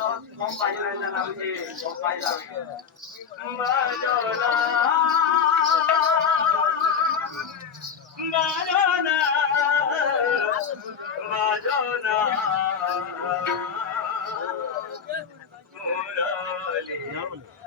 company নাম কি company বাজনা বাজনা বাজনা মুরালি রে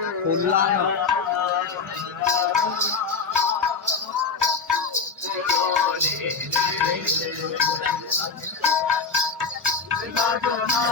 মুরালি বাজনা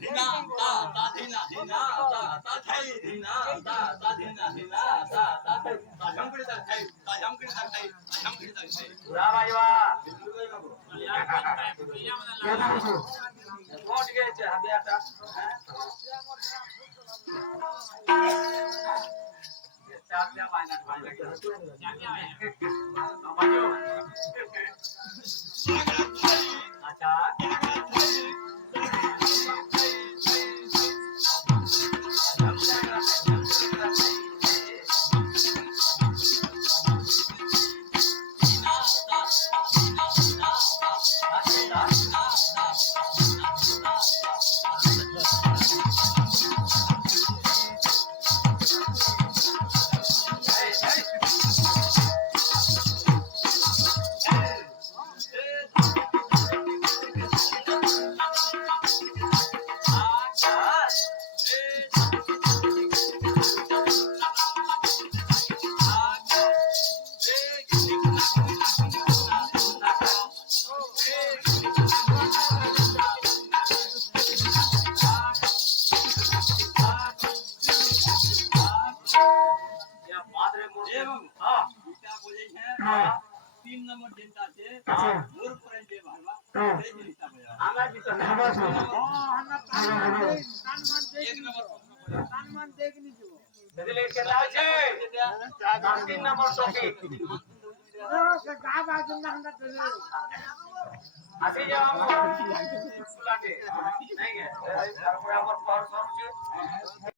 धिना ता ता धिना धिना ता ता थाई धिना ता ता धिना धिना ता ता ता झमकडी ता थाई ता झमकडी ता थाई झमकडी ता थाई वोट घ्यायचे हबे आता त्या पाण्यात अच्छा तीन नंबर जनता से दूर पर्यंत भागवा ते दिसता पाहिजे आला की तर एक नंबर कानमान देखनी जीवो दिले के लाचे 3 नंबर टोपी से गा बाजू ना हंगा चले असे जेव्हा फुलाटे नाही आहे पर पर